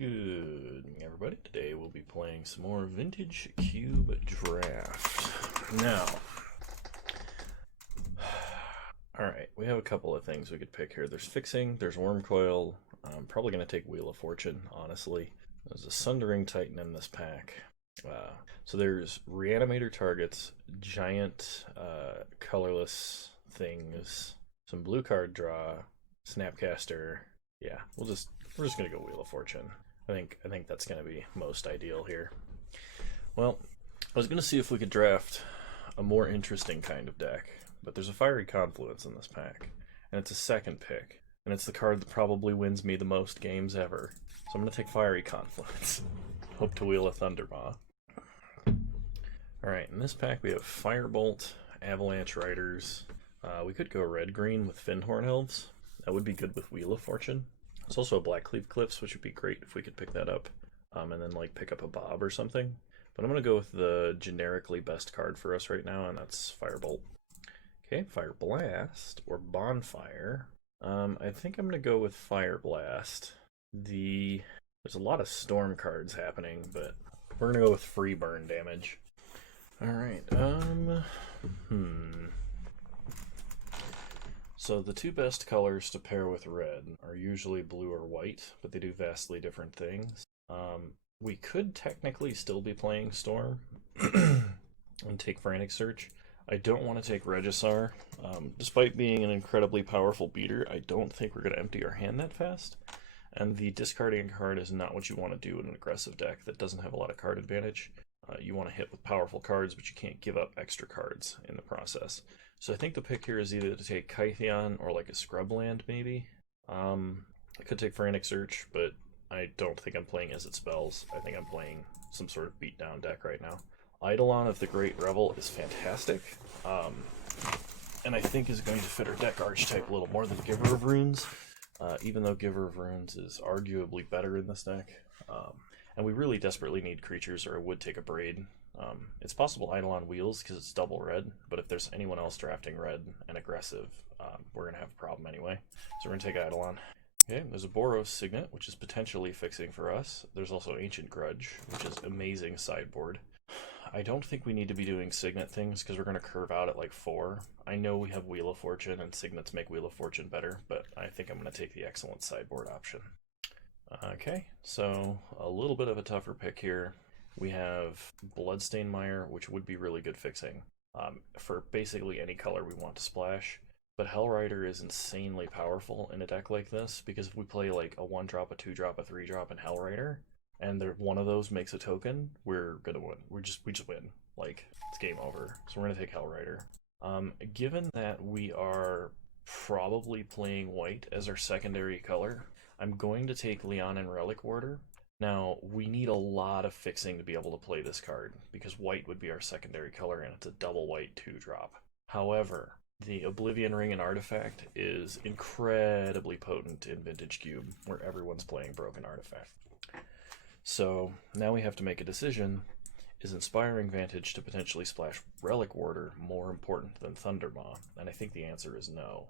Good evening, everybody. Today we'll be playing some more Vintage Cube Draft. Now, alright, we have a couple of things we could pick here. There's Fixing, there's Worm Coil. I'm probably going to take Wheel of Fortune, honestly. There's a Sundering Titan in this pack. So there's Reanimator Targets, Giant Colorless Things, some Blue Card Draw, Snapcaster. Yeah, we're just gonna go Wheel of Fortune. I think that's gonna be most ideal here. Well, I was gonna see if we could draft a more interesting kind of deck, but there's a Fiery Confluence in this pack, and it's a second pick, and it's the card that probably wins me the most games ever. So I'm gonna take Fiery Confluence. Hope to wheel a Thundermaw. Alright, in this pack we have Firebolt, Avalanche Riders. We could go red-green with Fyndhorn Elves. That would be good with Wheel of Fortune. There's also a Blackcleave Cliffs, which would be great if we could pick that up. And then like pick up a Bob or something. But I'm going to go with the generically best card for us right now, and that's Firebolt. Okay, Fire Blast or Bonfire. I think I'm going to go with Fire Blast. There's a lot of Storm cards happening, but we're going to go with free burn damage. Alright, So the two best colors to pair with red are usually blue or white, but they do vastly different things. We could technically still be playing Storm and take Frantic Search. I don't want to take Regisar. Despite being an incredibly powerful beater, I don't think we're going to empty our hand that fast. And the discarding a card is not what you want to do in an aggressive deck that doesn't have a lot of card advantage. You want to hit with powerful cards, but you can't give up extra cards in the process. So I think the pick here is either to take Kytheon or like a Scrubland, maybe. I could take Frantic Search, but I don't think I'm playing as it spells. I think I'm playing some sort of beatdown deck right now. Eidolon of the Great Revel is fantastic, and I think is going to fit our deck archetype a little more than Giver of Runes, even though Giver of Runes is arguably better in this deck. And we really desperately need creatures, or I would take a Braid. It's possible Eidolon wheels because it's double red, but if there's anyone else drafting red and aggressive, we're going to have a problem anyway. So we're going to take Eidolon. Okay, there's a Boros Signet, which is potentially fixing for us. There's also Ancient Grudge, which is amazing sideboard. I don't think we need to be doing Signet things because we're going to curve out at like 4. I know we have Wheel of Fortune and Signets make Wheel of Fortune better, but I think I'm going to take the excellent sideboard option. Okay, so a little bit of a tougher pick here. We have Bloodstained Mire, which would be really good fixing for basically any color we want to splash. But Hellrider is insanely powerful in a deck like this, because if we play like a 1-drop, a 2-drop, a 3-drop, and Hellrider, and one of those makes a token, we're gonna win. We just win. Like, it's game over. So we're gonna take Hellrider. Given that we are probably playing white as our secondary color, I'm going to take Leonin Relic Warder. Now, we need a lot of fixing to be able to play this card, because white would be our secondary color, and it's a double white 2-drop. However, the Oblivion Ring and Artifact is incredibly potent in Vintage Cube, where everyone's playing Broken Artifact. So, now we have to make a decision. Is Inspiring Vantage to potentially splash Relic Warder more important than Thundermaw? And I think the answer is no.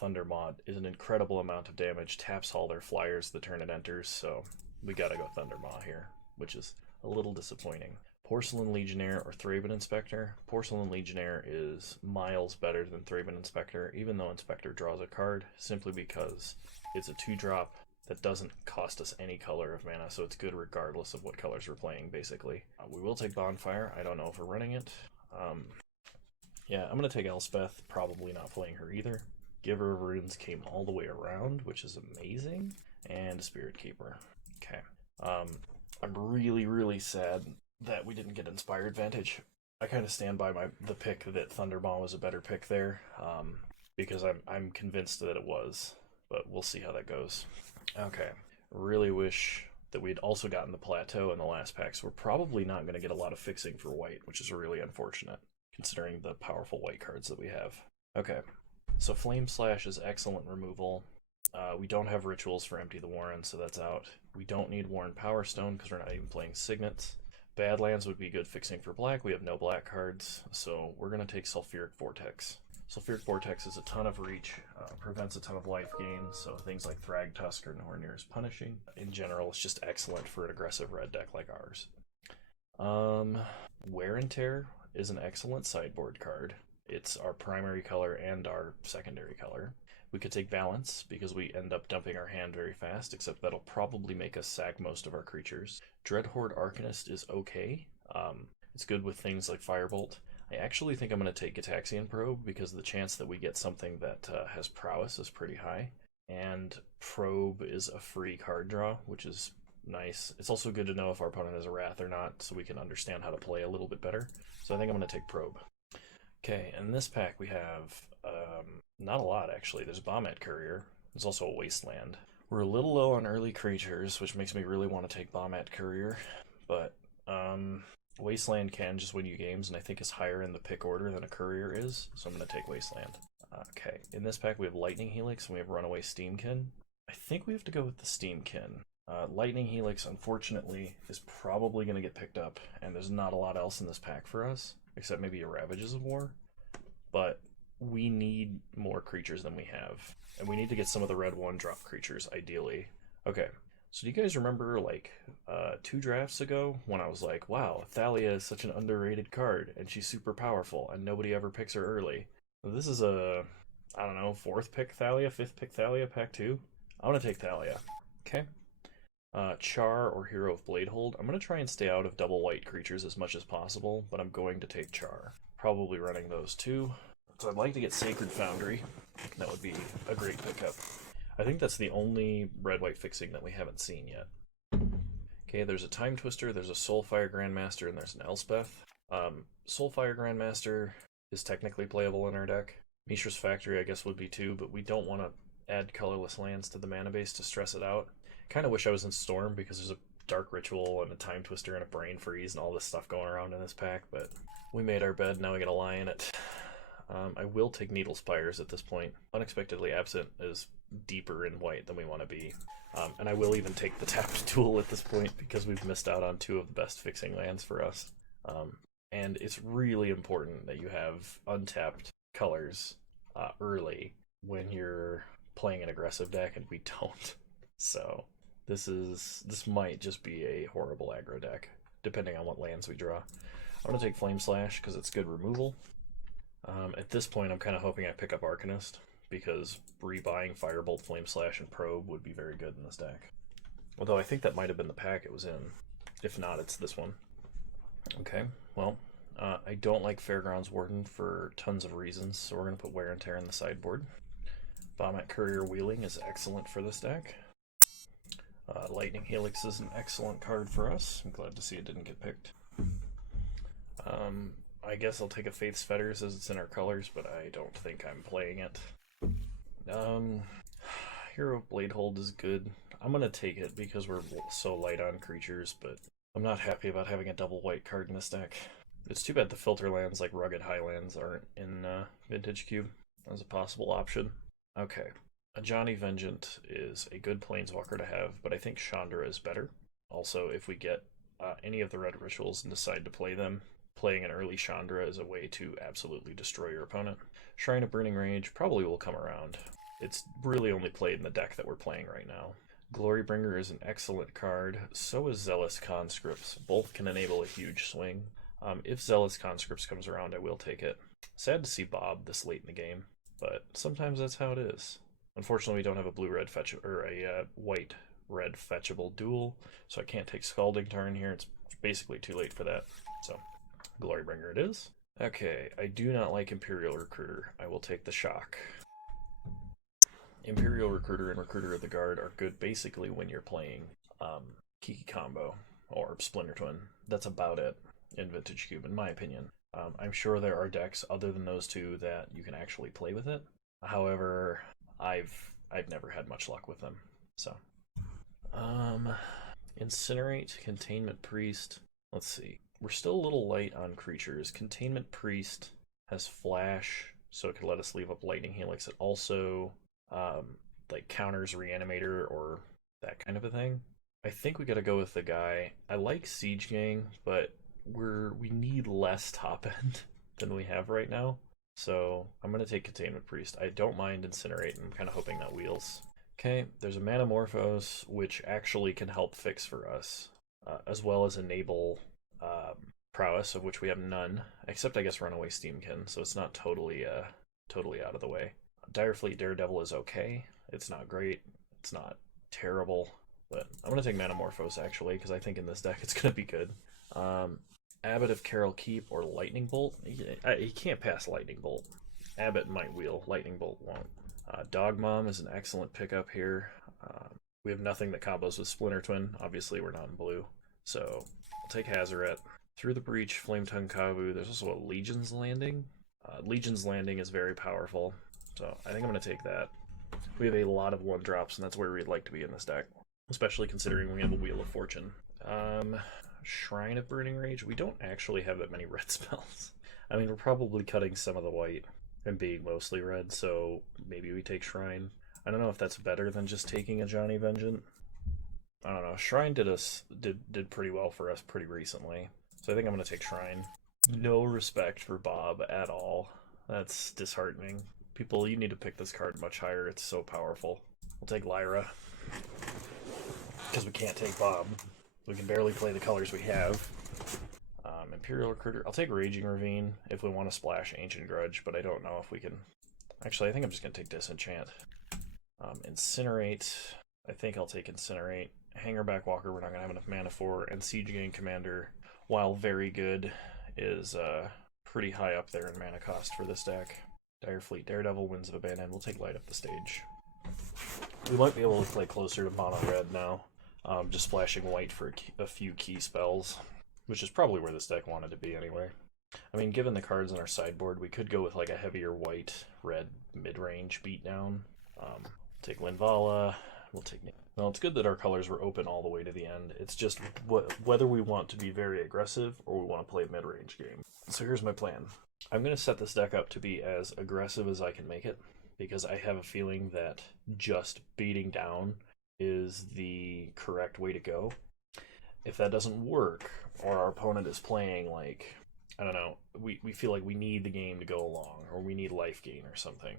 Thundermaw is an incredible amount of damage, taps all their flyers the turn it enters, so we gotta go Thundermaw here, which is a little disappointing. Porcelain Legionnaire or Thraben Inspector. Porcelain Legionnaire is miles better than Thraben Inspector, even though Inspector draws a card, simply because it's a 2-drop that doesn't cost us any color of mana, so it's good regardless of what colors we're playing, basically. We will take Bonfire. I don't know if we're running it. Yeah, I'm going to take Elspeth, probably not playing her either. Giver of Runes came all the way around, which is amazing. And Spirit Keeper. Okay. I'm really, really sad that we didn't get Inspired Vantage. I kind of stand by the pick that Thundermaw was a better pick there, because I'm convinced that it was, but we'll see how that goes. Okay. Really wish that we'd also gotten the Plateau in the last pack, so we're probably not going to get a lot of fixing for white, which is really unfortunate, considering the powerful white cards that we have. Okay. So Flame Slash is excellent removal. We don't have rituals for Empty the Warren, so that's out. We don't need Warren Power Stone because we're not even playing Signets. Badlands would be good fixing for black. We have no black cards, so we're going to take Sulfuric Vortex. Sulfuric Vortex is a ton of reach, prevents a ton of life gain, so things like Thrag Tusk are nowhere near as punishing. In general, it's just excellent for an aggressive red deck like ours. Wear and Tear is an excellent sideboard card. It's our primary color and our secondary color. We could take Balance, because we end up dumping our hand very fast, except that'll probably make us sack most of our creatures. Dreadhorde Arcanist is okay. It's good with things like Firebolt. I actually think I'm going to take Gitaxian Probe, because the chance that we get something that has prowess is pretty high. And Probe is a free card draw, which is nice. It's also good to know if our opponent has a Wrath or not, so we can understand how to play a little bit better. So I think I'm going to take Probe. Okay, in this pack we have not a lot, actually. There's Bomet Courier. There's also a Wasteland. We're a little low on early creatures, which makes me really want to take Bomet Courier, but Wasteland can just win you games, and I think is higher in the pick order than a Courier is, so I'm going to take Wasteland. Okay, in this pack we have Lightning Helix, and we have Runaway Steamkin. I think we have to go with the Steamkin. Lightning Helix, unfortunately, is probably going to get picked up, and there's not a lot else in this pack for us, except maybe a Ravages of War, but we need more creatures than we have, and we need to get some of the red 1-drop creatures, ideally. Okay, so do you guys remember, like, 2 drafts ago, when I was like, wow, Thalia is such an underrated card, and she's super powerful, and nobody ever picks her early. This is a, I don't know, 4th pick Thalia, 5th pick Thalia, pack 2? I want to take Thalia. Okay. Char or Hero of Bladehold. I'm going to try and stay out of double white creatures as much as possible, but I'm going to take Char. Probably running those 2. So I'd like to get Sacred Foundry. That would be a great pickup. I think that's the only red-white fixing that we haven't seen yet. Okay, there's a Time Twister, there's a Soulfire Grandmaster, and there's an Elspeth. Soulfire Grandmaster is technically playable in our deck. Mishra's Factory, I guess, would be too, but we don't want to add colorless lands to the mana base to stress it out. Kind of wish I was in Storm, because there's a Dark Ritual and a Time Twister and a Brain Freeze and all this stuff going around in this pack, but we made our bed, now we gotta lie in it. I will take Needle Spires at this point. Unexpectedly Absent is deeper in white than we want to be. And I will even take the tapped Tool at this point, because we've missed out on 2 of the best fixing lands for us. And it's really important that you have untapped colors early when you're playing an aggressive deck, and we don't. So this might just be a horrible aggro deck, depending on what lands we draw. I'm going to take Flame Slash, because it's good removal. At this point, I'm kind of hoping I pick up Arcanist, because rebuying Firebolt, Flame Slash, and Probe would be very good in this deck. Although I think that might have been the pack it was in. If not, it's this one. Okay, well, I don't like Fairgrounds Warden for tons of reasons, so we're going to put Wear and Tear in the sideboard. Bomet Courier Wheeling is excellent for this deck. Lightning Helix is an excellent card for us. I'm glad to see it didn't get picked. I guess I'll take a Faith's Fetters as it's in our colors, but I don't think I'm playing it. Hero of Bladehold is good. I'm going to take it because we're so light on creatures, but I'm not happy about having a double white card in this deck. It's too bad the filter lands like Rugged Highlands aren't in Vintage Cube as a possible option. Okay, a Ajani Vengeant is a good planeswalker to have, but I think Chandra is better. Also, if we get any of the red rituals and decide to play them, playing an early Chandra is a way to absolutely destroy your opponent. Shrine of Burning Rage probably will come around. It's really only played in the deck that we're playing right now. Glorybringer is an excellent card, so is Zealous Conscripts. Both can enable a huge swing. If Zealous Conscripts comes around, I will take it. Sad to see Bob this late in the game, but sometimes that's how it is. Unfortunately, we don't have a blue-red fetch or a white-red fetchable duel, so I can't take Scalding Tarn here. It's basically too late for that. So Glorybringer it is. Okay, I do not like Imperial Recruiter. I will take the Shock. Imperial Recruiter and Recruiter of the Guard are good basically when you're playing Kiki Combo or Splinter Twin. That's about it in Vintage Cube, in my opinion. I'm sure there are decks other than those 2 that you can actually play with it. However, I've never had much luck with them. So, Incinerate, Containment Priest. Let's see. We're still a little light on creatures. Containment Priest has Flash, so it could let us leave up Lightning Helix. It also like counters Reanimator or that kind of a thing. I think we gotta go with the guy. I like Siege Gang, but we need less top end than we have right now. So I'm going to take Containment Priest. I don't mind Incinerate, and I'm kind of hoping that wheels. Okay, there's a Manamorphose, which actually can help fix for us, as well as enable prowess, of which we have none, except I guess Runaway Steamkin, so it's not totally out of the way. Direfleet Daredevil is okay. It's not great. It's not terrible. But I'm going to take Manamorphose, actually, because I think in this deck it's going to be good. Abbot of Carol Keep or Lightning Bolt. He can't pass Lightning Bolt. Abbot might wheel. Lightning Bolt won't. Dog Mom is an excellent pickup here. We have nothing that combos with Splinter Twin. Obviously, we're not in blue. So, I'll take Hazoret. Through the Breach, Flame Tongue Kavu. There's also a Legion's Landing. Legion's Landing is very powerful. So, I think I'm going to take that. We have a lot of 1-drops, and that's where we'd like to be in this deck. Especially considering we have a Wheel of Fortune. Shrine of Burning Rage. We don't actually have that many red spells. I mean, we're probably cutting some of the white and being mostly red, so maybe we take Shrine. I don't know if that's better than just taking a Johnny Vengeant. I don't know. Shrine did pretty well for us pretty recently, so I think I'm going to take Shrine. No respect for Bob at all. That's disheartening. People, you need to pick this card much higher. It's so powerful. We'll take Lyra. Because we can't take Bob. We can barely play the colors we have. Imperial Recruiter. I'll take Raging Ravine if we want to splash Ancient Grudge, but I don't know if we can... Actually, I think I'm just going to take Disenchant. Incinerate. I think I'll take Incinerate. Hangerback Walker we're not going to have enough mana for, and Siege Gang Commander, while very good, is pretty high up there in mana cost for this deck. Direfleet Daredevil, Winds of Abandon. We'll take Light Up the Stage. We might be able to play closer to mono red now, just splashing white for a few key spells, which is probably where this deck wanted to be anyway. I mean, given the cards on our sideboard, we could go with like a heavier white-red mid-range beatdown. Take Linvala. We'll take... Well, it's good that our colors were open all the way to the end. It's just whether we want to be very aggressive or we want to play a mid-range game. So here's my plan. I'm going to set this deck up to be as aggressive as I can make it, because I have a feeling that just beating down is the correct way to go. If that doesn't work, or our opponent is playing like, I don't know, we feel like we need the game to go along, or we need life gain or something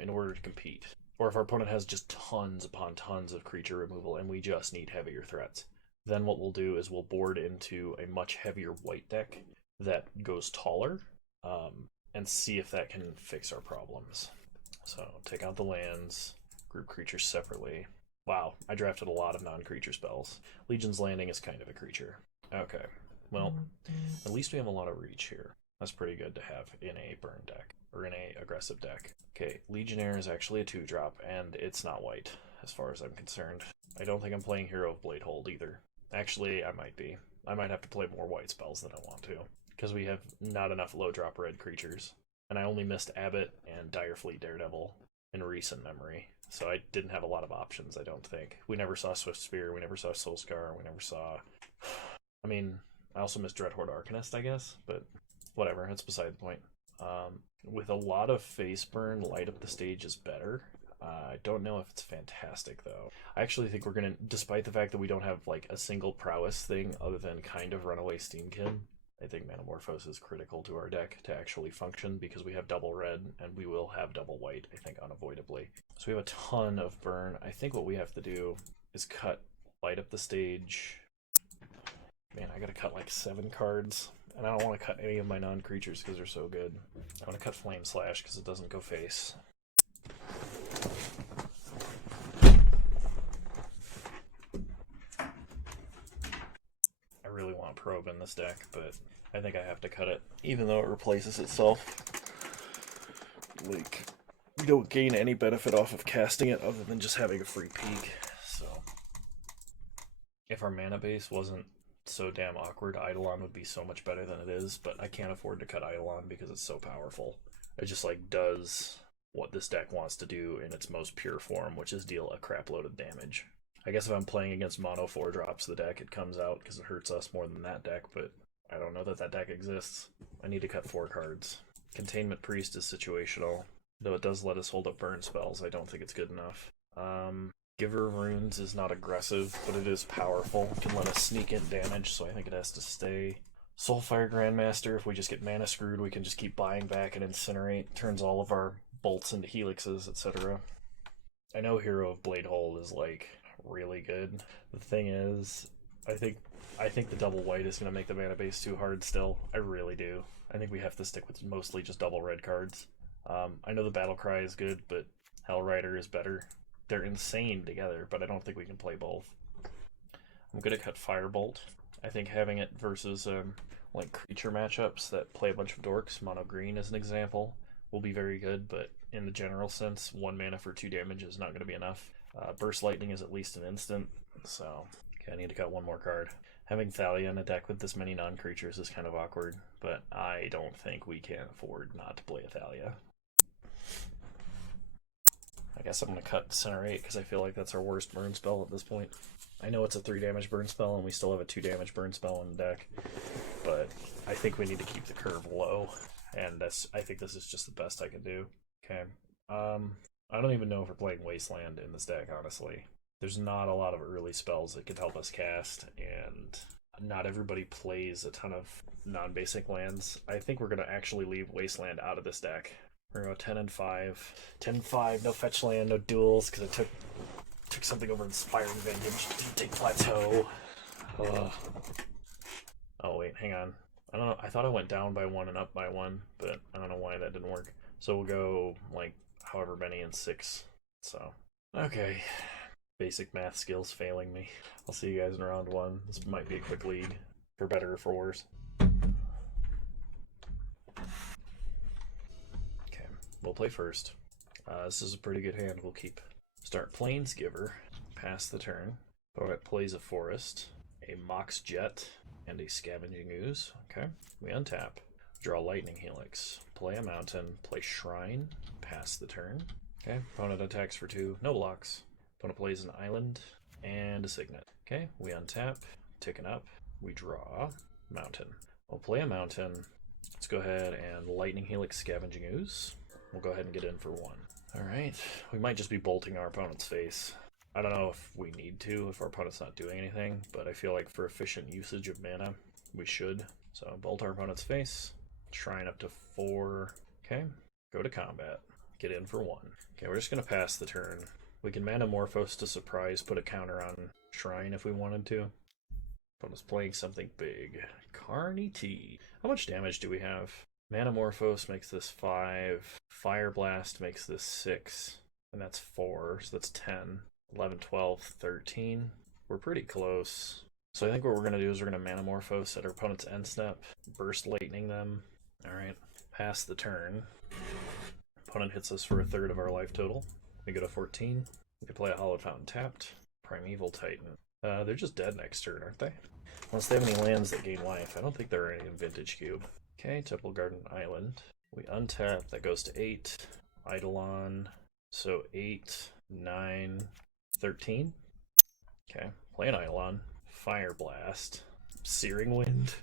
in order to compete. Or if our opponent has just tons upon tons of creature removal and we just need heavier threats, then what we'll do is we'll board into a much heavier white deck that goes taller, and see if that can fix our problems. So take out the lands, group creatures separately. Wow, I drafted a lot of non-creature spells. Legion's Landing is kind of a creature. Okay, well, at least we have a lot of reach here. That's pretty good to have in a burn deck, or in a aggressive deck. Okay, Legionnaire is actually a 2-drop, and it's not white, as far as I'm concerned. I don't think I'm playing Hero of Bladehold either. Actually, I might be. I might have to play more white spells than I want to, because we have not enough low-drop red creatures. And I only missed Abbot and Direfleet Daredevil in recent memory, so I didn't have a lot of options, I don't think. We never saw Swift Spear, we never saw Soulscar, we never saw... I mean, I also missed Dreadhorde Arcanist, I guess, but whatever, that's beside the point. With a lot of face burn, Light Up the Stage is better. I don't know if it's fantastic, though. I actually think we're going to, despite the fact that we don't have like a single prowess thing other than kind of Runaway Steamkin, I think Manamorphose is critical to our deck to actually function, because we have double red, and we will have double white, I think, unavoidably. So we have a ton of burn. I think what we have to do is cut Light Up the Stage. Man, I gotta cut like 7 cards, and I don't want to cut any of my non-creatures because they're so good. I want to cut Flame Slash because it doesn't go face. I really want Probe in this deck, but I think I have to cut it, even though it replaces itself. Like, we don't gain any benefit off of casting it other than just having a free peek, so... If our mana base wasn't so damn awkward, Eidolon would be so much better than it is, but I can't afford to cut Eidolon because it's so powerful. It just, like, does what this deck wants to do in its most pure form, which is deal a crap load of damage. I guess if I'm playing against mono 4-drops, the deck, it comes out because it hurts us more than that deck, but I don't know that that deck exists. I need to cut 4 cards. Containment Priest is situational, though it does let us hold up burn spells. I don't think it's good enough. Giver of Runes is not aggressive, but it is powerful. It can let us sneak in damage, so I think it has to stay. Soulfire Grandmaster, if we just get mana screwed, we can just keep buying back and incinerate. Turns all of our bolts into helixes, etc. I know Hero of Bladehold is like really good. The thing is, I think the double white is going to make the mana base too hard still. I really do. I think we have to stick with mostly just double red cards. I know the Battle Cry is good, but Hellrider is better. They're insane together, but I don't think we can play both. I'm going to cut Firebolt. I think having it versus like creature matchups that play a bunch of dorks, mono green as an example, will be very good, but in the general sense, 1 mana for 2 damage is not going to be enough. Burst Lightning is at least an instant, so okay, I need to cut 1 more card. Having Thalia in a deck with this many non-creatures is kind of awkward, but I don't think we can afford not to play a Thalia. I guess I'm going to cut Incinerate because I feel like that's our worst burn spell at this point. I know it's a 3 damage burn spell and we still have a 2 damage burn spell in the deck, but I think we need to keep the curve low, and I think this is just the best I can do. Okay, I don't even know if we're playing Wasteland in this deck, honestly. There's not a lot of early spells that could help us cast, and not everybody plays a ton of non-basic lands. I think we're going to actually leave Wasteland out of this deck. We're going to go 10 and 5. 10 and 5, no fetch land, no duels, because I took something over Inspiring Vantage, didn't take Plateau. Ugh. Oh wait, hang on. I don't know, I thought I went down by 1 and up by 1, but I don't know why that didn't work. So we'll go, like, however many in 6. So, okay. Basic math skills failing me. I'll see you guys in round 1. This might be a quick lead, for better or for worse. Okay, we'll play first. This is a pretty good hand we'll keep. Start Planesgiver, pass the turn. Opponent plays a Forest, a Mox Jet, and a Scavenging Ooze. Okay, we untap. Draw Lightning Helix, play a Mountain, play Shrine, pass the turn. Okay, opponent attacks for 2, no blocks. Opponent plays an Island and a Signet. Okay, we untap, ticken up, we draw Mountain. We'll play a Mountain. Let's go ahead and Lightning Helix, Scavenging Ooze. We'll go ahead and get in for 1. Alright, we might just be bolting our opponent's face. I don't know if we need to, if our opponent's not doing anything, but I feel like for efficient usage of mana, we should. So bolt our opponent's face, Shrine up to 4, okay, go to combat, get in for 1. Okay, we're just going to pass the turn. We can Manamorphose to surprise, put a counter on Shrine if we wanted to. Opponent's playing something big. Carney T. How much damage do we have? Manamorphose makes this 5, Fire Blast makes this 6, and that's 4, so that's 10. 11, 12, 13. We're pretty close. So I think what we're going to do is we're going to Manamorphose at our opponent's end step, Burst Lightning them. Alright, pass the turn. Opponent hits us for 1/3 of our life total. We go to 14. We can play a Hallowed Fountain tapped. Primeval Titan. They're just dead next turn, aren't they? Unless they have any lands that gain life. I don't think there are any in Vintage Cube. Okay, Temple Garden Island. We untap, that goes to 8. Eidolon. So 8, 9, 13. Okay, play an Eidolon. Fire Blast. Searing Wind.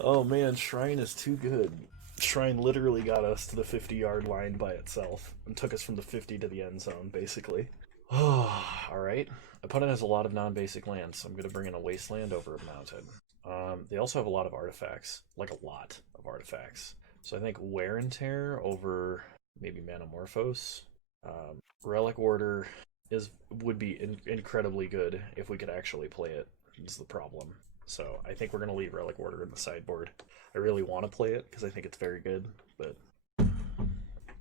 Oh man, Shrine is too good. Shrine literally got us to the 50-yard line by itself and took us from the 50 to the end zone, basically. Oh, alright. Opponent has a lot of non-basic lands, so I'm going to bring in a Wasteland over a Mountain. They also have a lot of artifacts, like a lot of artifacts. So I think Wear and Tear over maybe Manamorphose. Relic Order would be incredibly good if we could actually play it, is the problem. So I think we're going to leave Relic Order in the sideboard. I really want to play it because I think it's very good, but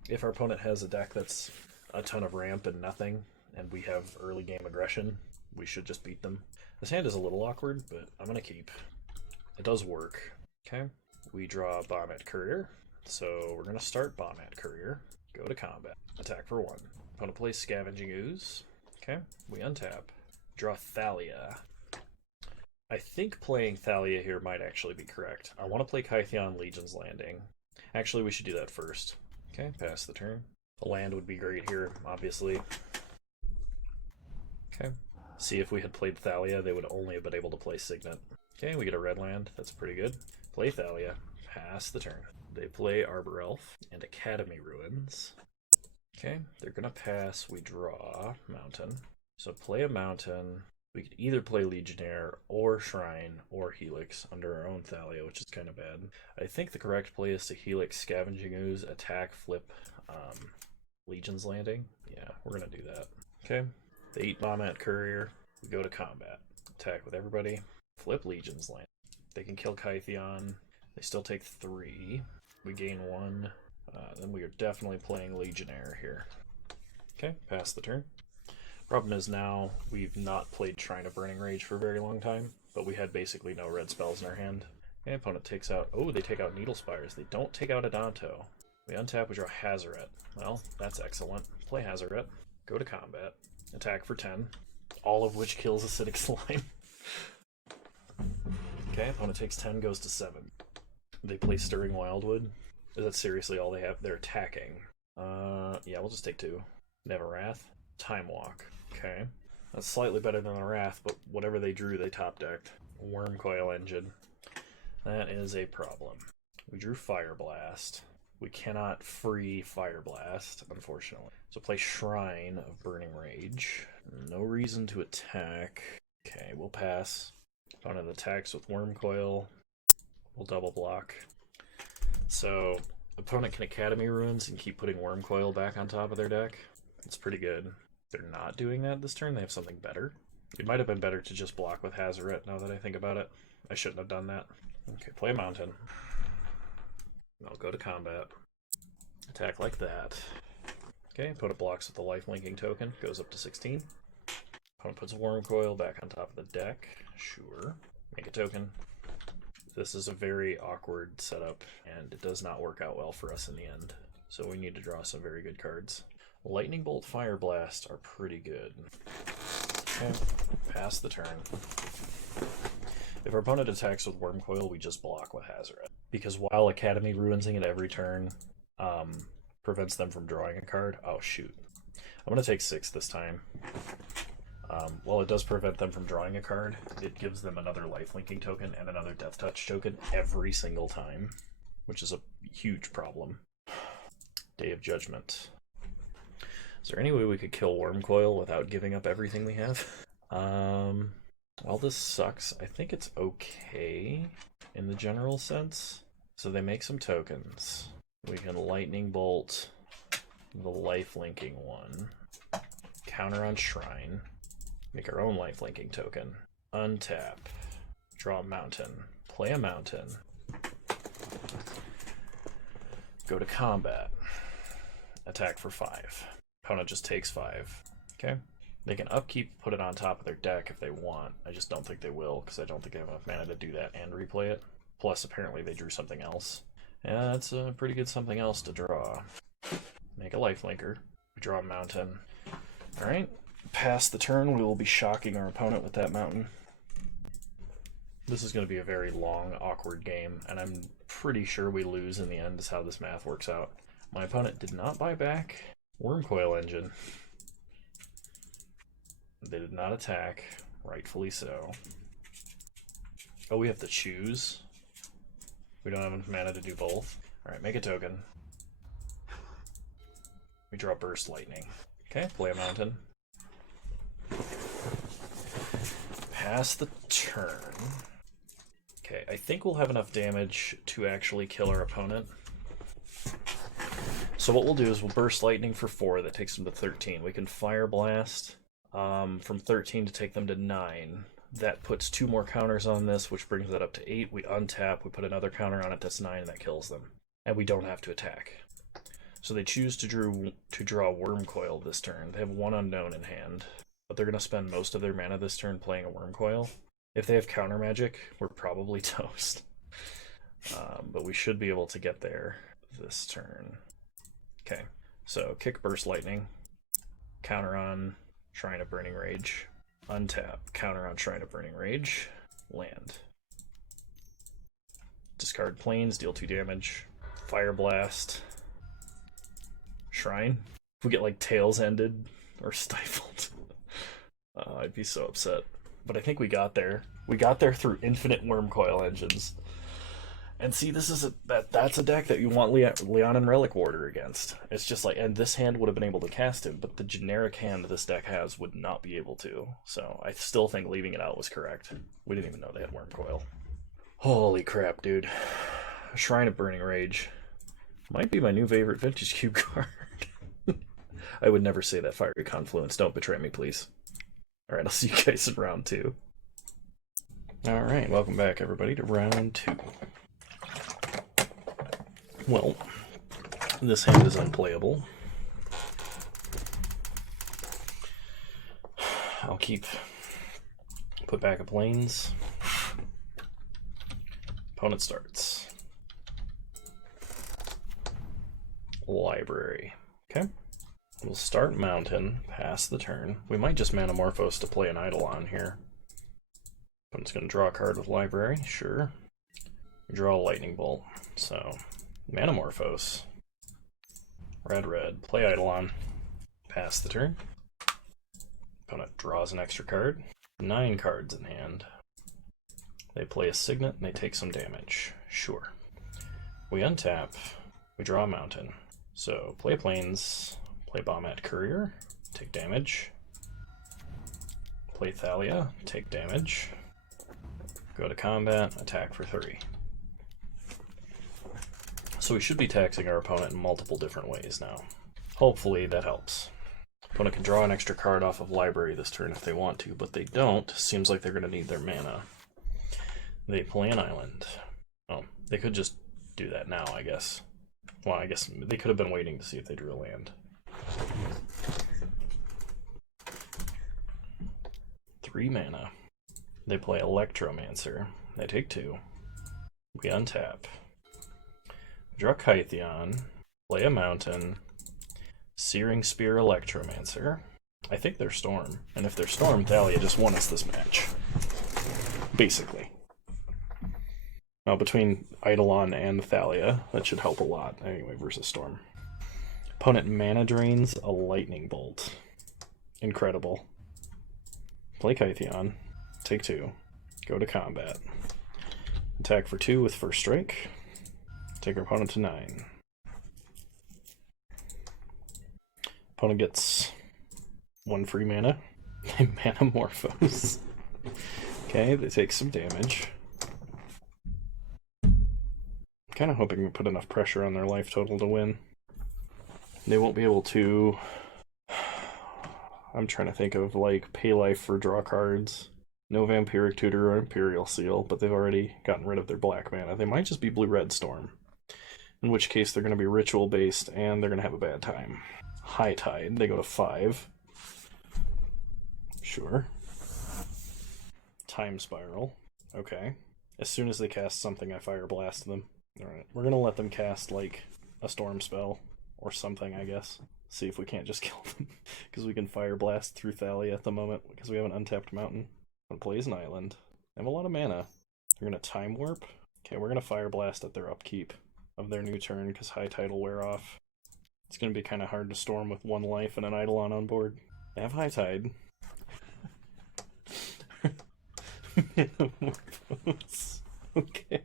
if our opponent has a deck that's a ton of ramp and nothing, and we have early game aggression, we should just beat them. This hand is a little awkward, but I'm going to keep. It does work. Okay, we draw Bombat Courier, so we're going to start Bombat Courier, go to combat, attack for 1. Opponent plays Scavenging Ooze. Okay, we untap, draw Thalia. I think playing Thalia here might actually be correct. I want to play Kytheon Legion's Landing. Actually, we should do that first. Okay, pass the turn. A land would be great here, obviously. Okay. See, if we had played Thalia, they would only have been able to play Signet. Okay, we get a red land. That's pretty good. Play Thalia. Pass the turn. They play Arbor Elf and Academy Ruins. Okay, they're going to pass. We draw Mountain. So play a Mountain. We could either play Legionnaire or Shrine or Helix under our own Thalia, which is kind of bad. I think the correct play is to Helix Scavenging Ooze, attack, flip Legion's Landing. Yeah, we're going to do that. Okay, they eat Bomb at Courier. We go to combat. Attack with everybody. Flip Legion's Landing. They can kill Kytheon. They still take 3. We gain 1. Then we are definitely playing Legionnaire here. Okay, pass the turn. Problem is now we've not played Shrine of Burning Rage for a very long time, but we had basically no red spells in our hand. Okay, opponent takes out... Oh, they take out Needle Spires. They don't take out Adanto. We untap, we draw Hazaret. Well, that's excellent. Play Hazaret. Go to combat. Attack for 10. All of which kills Acidic Slime. Okay, opponent takes 10, goes to 7. They play Stirring Wildwood. Is that seriously all they have? They're attacking. Yeah, we'll just take 2. They have a Wrath. Time Walk. Okay. That's slightly better than the Wrath, but whatever they drew, they top-decked. Wormcoil Engine. That is a problem. We drew Fire Blast. We cannot free Fire Blast, unfortunately. So play Shrine of Burning Rage. No reason to attack. Okay, we'll pass. Opponent attacks with Wormcoil. We'll double block. So, opponent can Academy Ruins and keep putting Wormcoil back on top of their deck. It's pretty good. They're not doing that this turn. They have something better. It might have been better to just block with Hazaret now that I think about it. I shouldn't have done that. Okay, play a Mountain. I'll go to combat. Attack like that. Okay, opponent blocks with the life-linking token. Goes up to 16. Opponent puts a Wormcoil back on top of the deck. Sure. Make a token. This is a very awkward setup, and it does not work out well for us in the end. So we need to draw some very good cards. Lightning Bolt, Fire Blast are pretty good. Okay, pass the turn. If our opponent attacks with Wormcoil, we just block with Hazaret. Because while Academy Ruinsing at every turn prevents them from drawing a card... Oh, shoot. I'm going to take 6 this time. While it does prevent them from drawing a card, it gives them another life-linking token and another Death Touch token every single time, which is a huge problem. Day of Judgment. Is there any way we could kill Wormcoil without giving up everything we have? While this sucks, I think it's okay in the general sense. So they make some tokens. We can Lightning Bolt the life-linking one. Counter on Shrine. Make our own life-linking token. Untap. Draw a Mountain. Play a Mountain. Go to combat. Attack for 5. Opponent just takes 5. Okay. They can upkeep, put it on top of their deck if they want. I just don't think they will, because I don't think they have enough mana to do that and replay it. Plus, apparently they drew something else. Yeah, that's a pretty good something else to draw. Make a lifelinker. We draw a Mountain. Alright. Pass the turn, we will be shocking our opponent with that Mountain. This is going to be a very long, awkward game, and I'm pretty sure we lose in the end is how this math works out. My opponent did not buy back Wormcoil Engine. They did not attack, rightfully so. Oh, we have to choose? We don't have enough mana to do both. Alright, make a token. We draw Burst Lightning. Okay, play a Mountain. Pass the turn. Okay, I think we'll have enough damage to actually kill our opponent. So what we'll do is we'll Burst Lightning for 4. That takes them to 13. We can Fire Blast from 13 to take them to 9. That puts 2 more counters on this, which brings that up to 8. We untap, we put another counter on it, that's 9, and that kills them. And we don't have to attack. So they choose to draw Wormcoil this turn. They have 1 unknown in hand, but they're going to spend most of their mana this turn playing a Wormcoil. If they have counter magic, we're probably toast. But we should be able to get there this turn. Okay, so kick Burst Lightning, counter on Shrine of Burning Rage, untap, counter on Shrine of Burning Rage, land. Discard Plains, deal 2 damage, Fire Blast, Shrine. If we get like Tails Ended or Stifled, I'd be so upset. But I think we got there. We got there through infinite Wormcoil engines. And see, this is that's a deck that you want Leon and Relic Warder against. It's just like, and this hand would have been able to cast him, but the generic hand this deck has would not be able to. So I still think leaving it out was correct. We didn't even know they had Worm Coil. Holy crap, dude. Shrine of Burning Rage. Might be my new favorite Vintage Cube card. I would never say that, Fiery Confluence. Don't betray me, please. Alright, I'll see you guys in round 2. Alright, welcome back, everybody, to round 2. Well, this hand is unplayable. I'll put back a plains. Opponent starts. Library. Okay. We'll start Mountain, pass the turn. We might just Manamorphose to play an Eidolon here. Opponent's going to draw a card with Library, sure. We draw a Lightning Bolt, so Manamorphose. Red, play Eidolon, pass the turn. Opponent draws an extra card. 9 cards in hand. They play a Signet and they take some damage, sure. We untap, we draw a Mountain. So play Plains, play Bombat Courier, take damage. Play Thalia, take damage. Go to combat, attack for 3. So we should be taxing our opponent in multiple different ways now. Hopefully that helps. Opponent can draw an extra card off of Library this turn if they want to, but they don't. Seems like they're going to need their mana. They play an island. Oh, they could just do that now, I guess. Well, I guess they could have been waiting to see if they drew a land. 3 mana. They play Electromancer. They take 2. We untap. Draw Kytheon. Play a Mountain. Searing Spear Electromancer. I think they're Storm. And if they're Storm, Thalia just won us this match. Basically. Now, between Eidolon and Thalia, that should help a lot, anyway, versus Storm. Opponent mana drains a Lightning Bolt. Incredible. Play Kytheon. Take 2. Go to combat. Attack for 2 with First Strike. Take our opponent to 9. Opponent gets 1 free mana. They Manamorphose. Okay, they take some damage. Kind of hoping we put enough pressure on their life total to win. They won't be able to... I'm trying to think of, like, pay life for draw cards. No Vampiric Tutor or Imperial Seal, but they've already gotten rid of their black mana. They might just be Blue-Red Storm. In which case they're going to be Ritual-based, and they're going to have a bad time. High Tide, they go to 5. Sure. Time Spiral. Okay. As soon as they cast something, I Fire Blast them. Alright, we're going to let them cast, like, a Storm spell, or something, I guess. See if we can't just kill them, because we can Fire Blast through Thalia at the moment, because we have an untapped mountain. One plays an island. They have a lot of mana. They're going to Time Warp. Okay, we're going to Fire Blast at their upkeep of their new turn, because High Tide will wear off. It's going to be kind of hard to Storm with 1 life and an Eidolon on board. They have High Tide. Okay.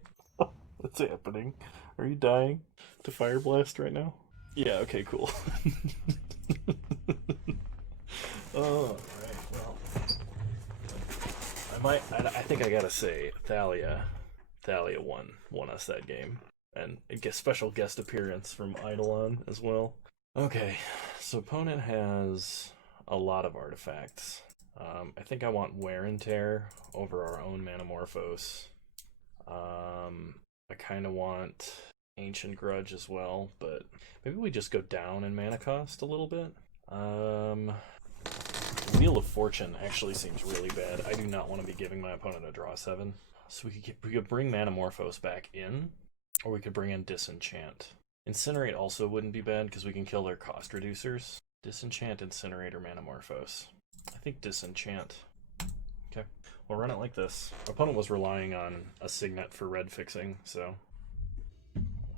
What's happening? Are you dying to Fire Blast right now? Yeah, okay, cool. Oh, right, well. I think I gotta say, Thalia won us that game. And a special guest appearance from Eidolon as well. Okay, so opponent has a lot of artifacts. I think I want Wear and Tear over our own Manamorphose. I kind of want Ancient Grudge as well, but maybe we just go down in mana cost a little bit. Wheel of Fortune actually seems really bad. I do not want to be giving my opponent a draw 7. So we could bring Manamorphose back in, or we could bring in Disenchant. Incinerate also wouldn't be bad because we can kill their cost reducers. Disenchant, Incinerate, or Manamorphose. I think Disenchant. Okay, we'll run it like this. Our opponent was relying on a Signet for red fixing, so...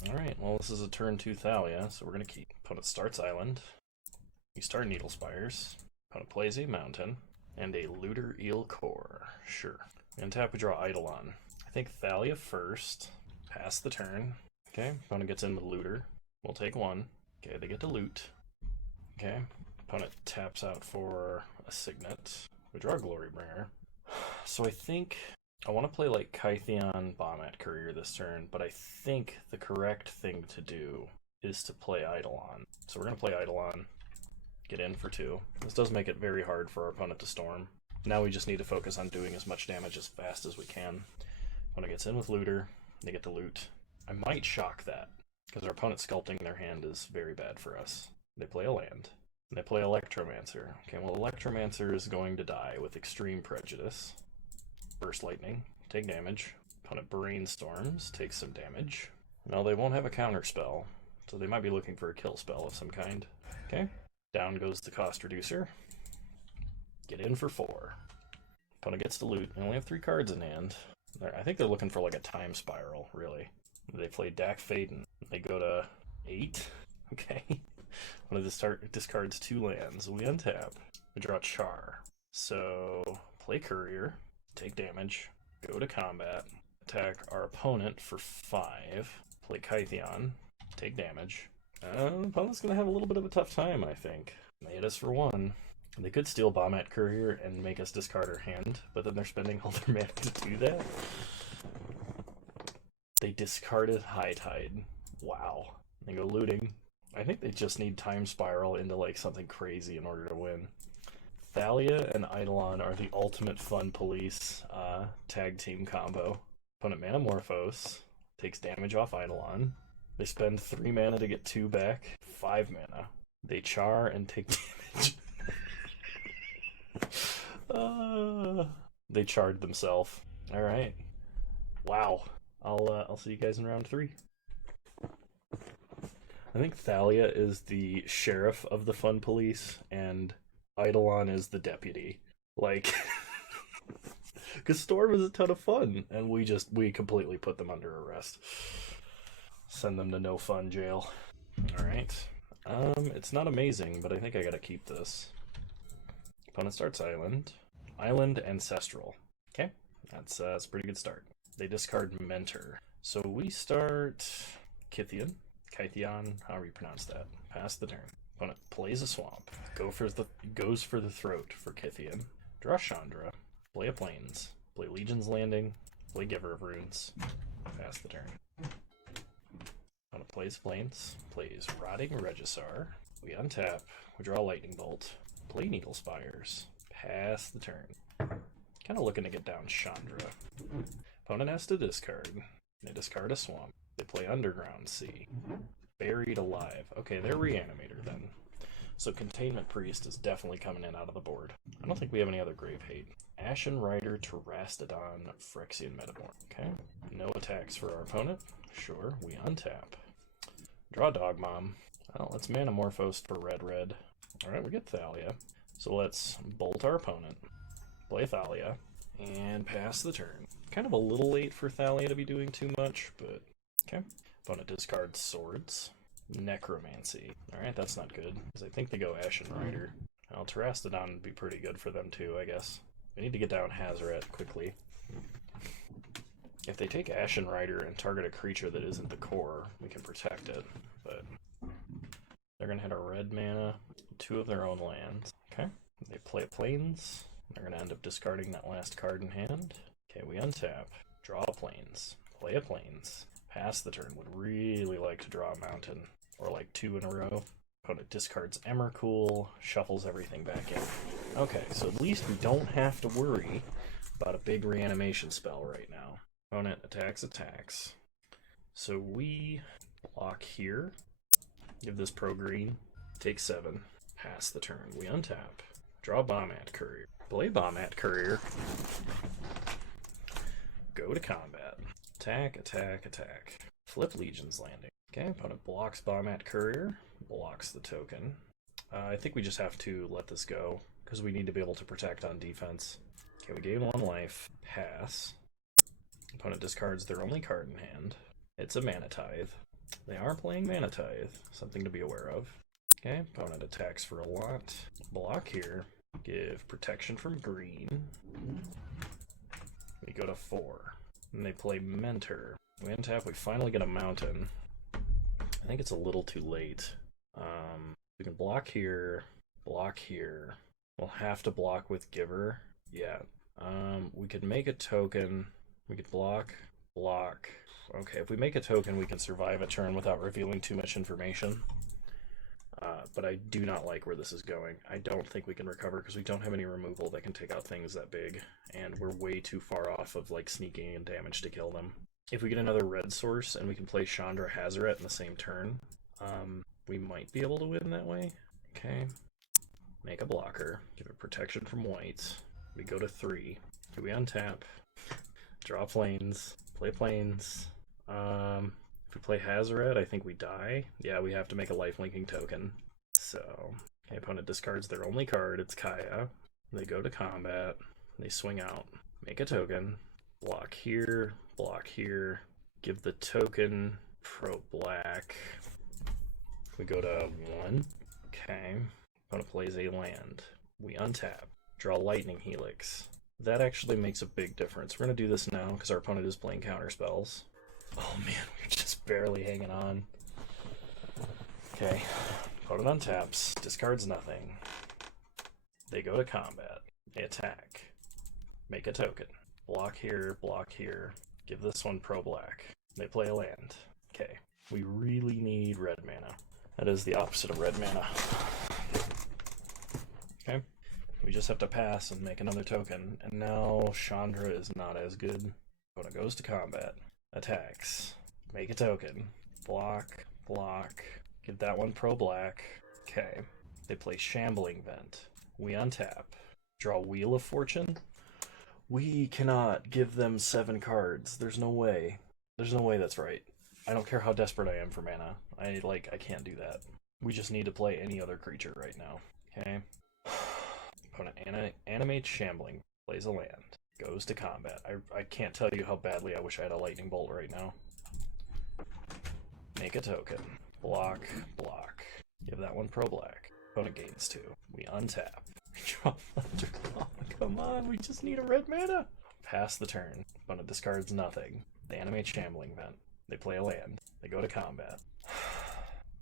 Alright, well this is a turn 2 Thalia, so we're going to keep. Opponent starts Island. We start Needle Spires. Opponent plays a Mountain. And a Looter Eel Core. Sure. And tap, we draw Eidolon. I think Thalia first. Pass the turn. Okay, opponent gets in with looter. We'll take 1. Okay, they get to loot. Okay, opponent taps out for a signet. We draw a Glorybringer. So I think I want to play like Kytheon Bombat Courier this turn, but I think the correct thing to do is to play Eidolon. So we're going to play Eidolon, get in for 2. This does make it very hard for our opponent to storm. Now we just need to focus on doing as much damage as fast as we can. Opponent gets in with looter, they get to loot. I might shock that, because our opponent sculpting their hand is very bad for us. They play a land. And they play Electromancer. Okay, well, Electromancer is going to die with extreme prejudice. Burst Lightning, take damage. Opponent Brainstorms, takes some damage. No, they won't have a counter spell, so they might be looking for a kill spell of some kind. Okay, down goes the cost reducer. Get in for 4. Opponent gets to loot. They only have 3 cards in hand. I think they're looking for like a time spiral, really. They play Dak Faden. They go to 8. Okay. One of the discards 2 lands. We untap. We draw Char. So play Courier, take damage, go to combat, attack our opponent for 5. Play Kytheon, take damage. Opponent's gonna have a little bit of a tough time, I think. They hit us for 1. They could steal Bombat Courier and make us discard our hand, but then they're spending all their mana to do that. They discarded High Tide. Wow. They go looting. I think they just need Time Spiral into like something crazy in order to win. Thalia and Eidolon are the ultimate fun police tag team combo. Opponent Manamorphose takes damage off Eidolon. They spend 3 mana to get 2 back. 5 mana. They char and take damage. They charred themselves. All right. Wow. I'll see you guys in round 3. I think Thalia is the sheriff of the fun police, and Eidolon is the deputy. Like, because Storm is a ton of fun, and we completely put them under arrest. Send them to no fun jail. All right. It's not amazing, but I think I gotta keep this. Opponent starts Island. Island Ancestral. Okay, that's a pretty good start. They discard Mentor. So we start Kytheon, however you pronounce that. Pass the turn. Opponent plays a swamp. Goes for the throat for Kytheon. Draw Chandra. Play a Plains. Play Legion's Landing. Play Giver of Runes. Pass the turn. Opponent plays Plains. Plays Rotting Regisar. We untap. We draw Lightning Bolt. Play Needle Spires. Pass the turn. Kind of looking to get down Chandra. Opponent has to discard. They discard a swamp. They play Underground Sea. Buried Alive. Okay, they're Reanimator then. So Containment Priest is definitely coming in out of the board. I don't think we have any other Grave Hate. Ashen Rider, Terastodon, Phyrexian Metamorph. Okay, no attacks for our opponent. Sure, we untap. Draw Dog Mom. Well, let's Manamorphose for red. Alright, we get Thalia. So let's bolt our opponent. Play Thalia. And pass the turn. Kind of a little late for Thalia to be doing too much, but okay. Opponent discards Swords. Necromancy. Alright, that's not good, because I think they go Ashen Rider. Well, Terastodon would be pretty good for them too, I guess. We need to get down Hazoret quickly. If they take Ashen Rider and target a creature that isn't the core, we can protect it, but they're going to hit a red mana, 2 of their own lands. Okay, they play Plains. They're going to end up discarding that last card in hand. Okay, we untap. Draw a Plains. Play a Plains. Pass the turn. Would really like to draw a Mountain. Or like 2 in a row. Opponent discards Emrakul. Shuffles everything back in. Okay, so at least we don't have to worry about a big reanimation spell right now. Opponent attacks. So we block here. Give this pro green. Take 7. Pass the turn. We untap. Draw Bombat Courier. Play Bombat Courier. Go to combat. Attack. Flip Legion's Landing. Okay, opponent blocks Bombat Courier. Blocks the token. I think we just have to let this go, because we need to be able to protect on defense. Okay, we gain 1 life. Pass. Opponent discards their only card in hand. It's a Mana Tithe. They are playing Mana Tithe. Something to be aware of. Okay, opponent attacks for a lot. Block here. Give protection from green. We go to 4. And they play Mentor. We untap, we finally get a mountain. I think it's a little too late. We can block here, block here. We'll have to block with Giver. Yeah. We could make a token. We could block, block. Okay, if we make a token, we can survive a turn without revealing too much information. But I do not like where this is going. I don't think we can recover because we don't have any removal that can take out things that big, and we're way too far off of like sneaking and damage to kill them. If we get another red source and we can play Chandra Hazaret in the same turn, we might be able to win that way. Okay, make a blocker, give it protection from white. We go to 3. Okay, we untap, draw planes, play planes. If we play Hazaret, I think we die. Yeah, we have to make a life-linking token. So, okay, opponent discards their only card, it's Kaya. They go to combat, they swing out, make a token, block here, give the token, pro black. We go to 1. Okay, opponent plays a land. We untap, draw Lightning Helix. That actually makes a big difference. We're going to do this now because our opponent is playing counter spells. Oh man, we're just barely hanging on. Okay, opponent untaps, discards nothing. They go to combat. They attack. Make a token. Block here, give this one pro black. They play a land. Okay, we really need red mana. That is the opposite of red mana. Okay, we just have to pass and make another token, and now Chandra is not as good. Opponent goes to combat. Attacks. Make a token. Block, give that one pro black. Okay, they play Shambling Vent. We untap. Draw Wheel of Fortune. We cannot give them 7 cards. There's no way. There's no way that's right. I don't care how desperate I am for mana. I can't do that. We just need to play any other creature right now. Okay. Opponent animates Shambling. Plays a land. Goes to combat. I can't tell you how badly I wish I had a lightning bolt right now. Make a token. Block. Give that one pro black. Opponent gains 2. We untap. Draw Thunderclaw. Come on, we just need a red mana. Pass the turn. Opponent discards nothing. They animate Shambling Vent. They play a land. They go to combat.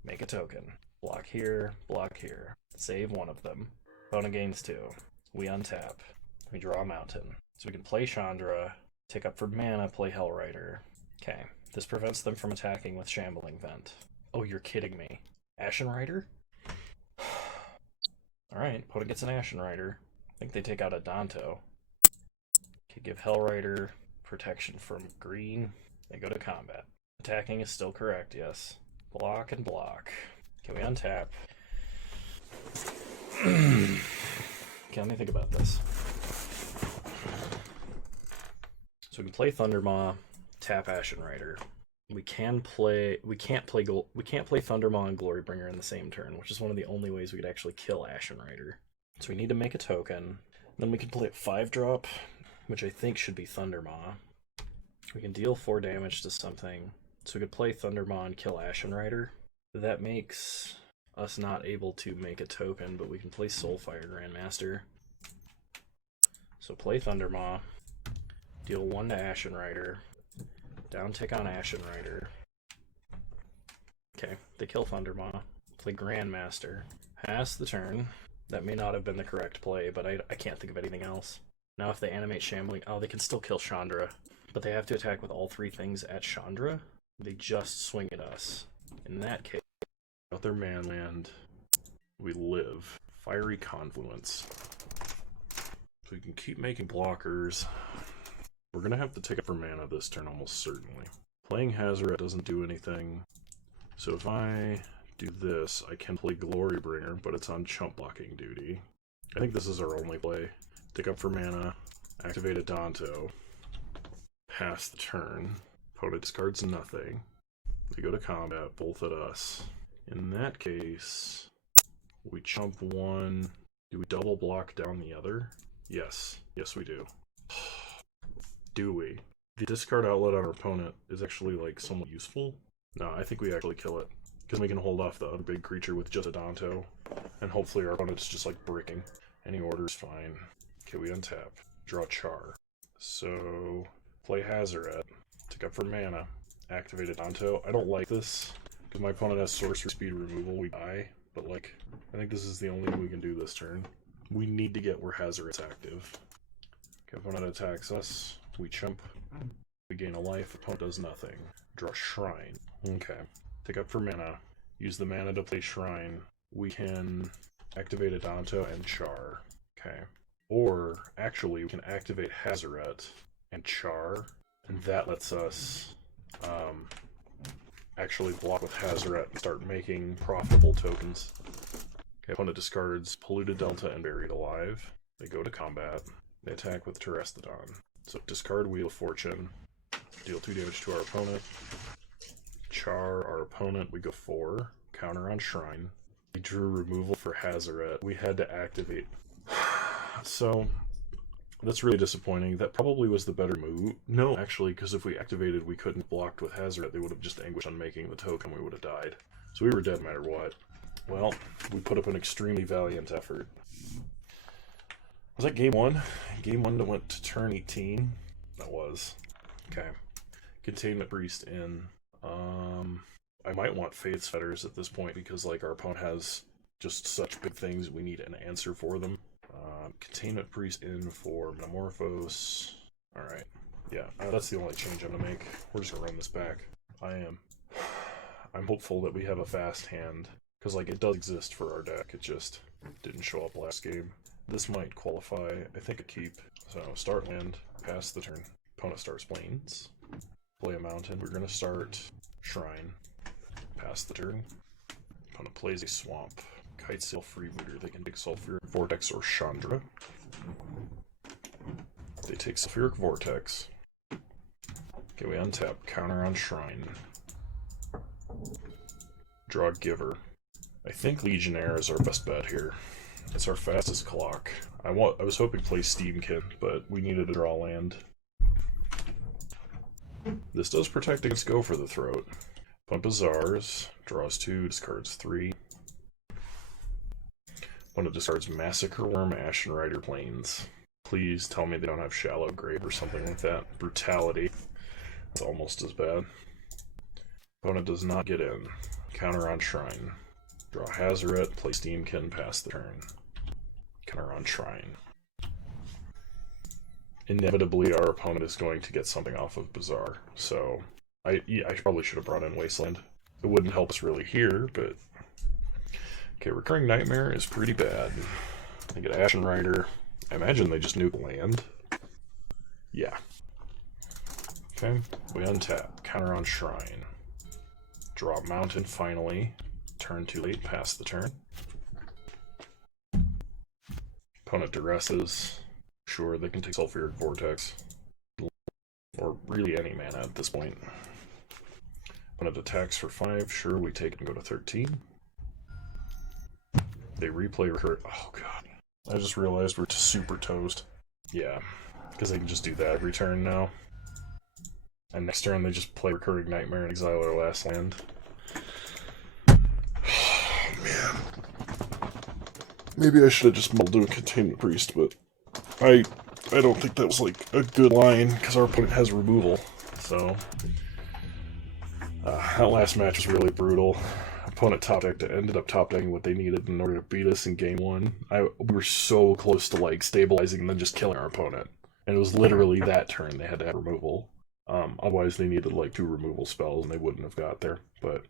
Make a token. Block here. Save one of them. Opponent gains 2. We untap. We draw a mountain. So we can play Chandra, take up for mana, play Hellrider. Okay, this prevents them from attacking with Shambling Vent. Oh, you're kidding me. Ashen Rider? Alright, opponent gets an Ashen Rider. I think they take out a Danto. Okay, give Hellrider protection from green. They go to combat. Attacking is still correct, yes. Block. Okay, we untap. Okay, let me think about this. So we can play Thundermaw, tap Ashen Rider. We can't play Thundermaw and Glorybringer in the same turn, which is one of the only ways we could actually kill Ashen Rider. So we need to make a token. Then we can play a 5-drop, which I think should be Thundermaw. We can deal 4 damage to something. So we could play Thundermaw and kill Ashen Rider. That makes us not able to make a token, but we can play Soulfire Grandmaster. So play Thundermaw, deal 1 to Ashen Rider, down tick on Ashen Rider. Okay, they kill Thundermaw, play Grandmaster, pass the turn. That may not have been the correct play, but I can't think of anything else. Now if they animate Shambling, oh, they can still kill Chandra, but they have to attack with all 3 things at Chandra. They just swing at us. In that case, out their manland, we live. Fiery Confluence. So we can keep making blockers. We're gonna have to take up for mana this turn almost certainly. Playing Hazaret doesn't do anything. So if I do this, I can play Glorybringer, but it's on chump blocking duty. I think this is our only play. Take up for mana, activate a Danto, pass the turn. Opponent discards nothing. They go to combat, both at us. In that case, we chump 1. Do we double block down the other? Yes. Yes, we do. Do we? The discard outlet on our opponent is actually, like, somewhat useful. No, I think we actually kill it. Because we can hold off the other big creature with just a Danto. And hopefully our opponent's just, like, breaking. Any order's fine. Okay, we untap. Draw Char. So, play Hazaret. Take up for mana. activated Danto. I don't like this, because my opponent has sorcery speed removal, we die. But, like, I think this is the only way we can do this turn. We need to get where Hazoret's active. Okay, opponent attacks us, we chump, we gain a life, opponent does nothing. Draw Shrine. Okay. Take up for mana, use the mana to play Shrine. We can activate a Danto and Char. Okay. Or, actually, we can activate Hazoret and Char, and that lets us actually block with Hazoret and start making profitable tokens. Okay, opponent discards Polluted Delta and Buried Alive. They go to combat. They attack with Terastodon. So discard Wheel of Fortune. Deal 2 damage to our opponent. Char our opponent. We go 4. Counter on Shrine. We drew removal for Hazoret. We had to activate. So, that's really disappointing. That probably was the better move. No, actually, because if we activated, we couldn't have blocked with Hazoret. They would have just anguished on making the token. We would have died. So we were dead no matter what. Well, we put up an extremely valiant effort. Was that game 1? Game 1 that went to turn 18? That was. Okay. Containment Priest in. I might want Faith's Fetters at this point because, like, our opponent has just such big things. We need an answer for them. Containment Priest in for Metamorphose. Alright. Yeah, that's the only change I'm going to make. We're just going to run this back. I'm hopeful that we have a fast hand. Because, like, it does exist for our deck. It just didn't show up last game. This might qualify, I think, a keep. So, start land, pass the turn. Opponent starts Plains. Play a mountain. We're going to start Shrine. Pass the turn. Opponent plays a Swamp. Kitesail Freebooter. They can take Sulfuric Vortex or Chandra. They take Sulfuric Vortex. Okay, we untap. Counter on Shrine. Draw Giver. I think Legionnaire is our best bet here. It's our fastest clock. I was hoping to play Steamkin, but we needed to draw land. This does protect against Go for the Throat. Pump Bazaars, draws 2, discards 3. Opponent discards Massacre Worm, Ashen Rider, Plains. Please tell me they don't have Shallow Grave or something like that. Brutality. That's almost as bad. Opponent does not get in. Counter on Shrine. Draw Hazoret, play Steamkin, pass the turn. Counter on Shrine. Inevitably, our opponent is going to get something off of Bazaar, so I probably should have brought in Wasteland. It wouldn't help us really here, but... Okay, Recurring Nightmare is pretty bad. They get Ashen Rider. I imagine they just nuke land. Yeah. Okay, we untap. Counter on Shrine. Draw Mountain finally. Turn too late, pass the turn. Opponent duresses. Sure, they can take Sulfuric Vortex. Or really any mana at this point. Opponent attacks for 5. Sure, we take it and go to 13. They replay recur. Oh god. I just realized we're super toast. Yeah, because they can just do that every turn now. And next turn they just play Recurring Nightmare and exile our last land. Oh, man. Maybe I should have just mulled to a Containment Priest, but I don't think that was, like, a good line, because our opponent has removal, so... that last match was really brutal. Opponent top decked ended up top decking what they needed in order to beat us in game 1. We were so close to, like, stabilizing and then just killing our opponent. And it was literally that turn they had to have removal. Otherwise they needed, like, 2 removal spells and they wouldn't have got there. But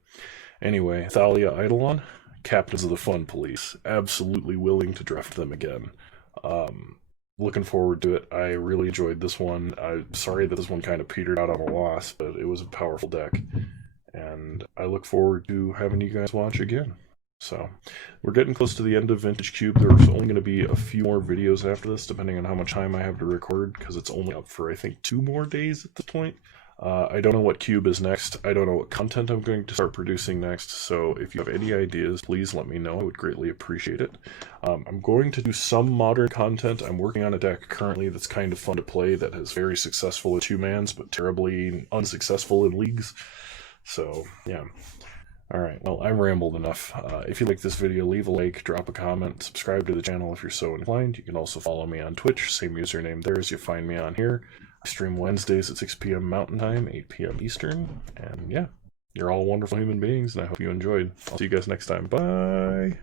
anyway, Thalia Eidolon, Captains of the Fun Police. Absolutely willing to draft them again. Looking forward to it. I really enjoyed this one. I'm sorry that this one kind of petered out on a loss, but it was a powerful deck. And I look forward to having you guys watch again. So, we're getting close to the end of Vintage Cube. There's only going to be a few more videos after this, depending on how much time I have to record, because it's only up for, I think, 2 more days at this point. I don't know what Cube is next. I don't know what content I'm going to start producing next, so if you have any ideas, please let me know. I would greatly appreciate it. I'm going to do some modern content. I'm working on a deck currently that's kind of fun to play, that is very successful in 2-mans, but terribly unsuccessful in leagues. So, yeah. Alright, well, I rambled enough. If you like this video, leave a like, drop a comment, subscribe to the channel if you're so inclined. You can also follow me on Twitch, same username there as you find me on here. I stream Wednesdays at 6 p.m. Mountain Time, 8 p.m. Eastern, and yeah, you're all wonderful human beings, and I hope you enjoyed. I'll see you guys next time. Bye!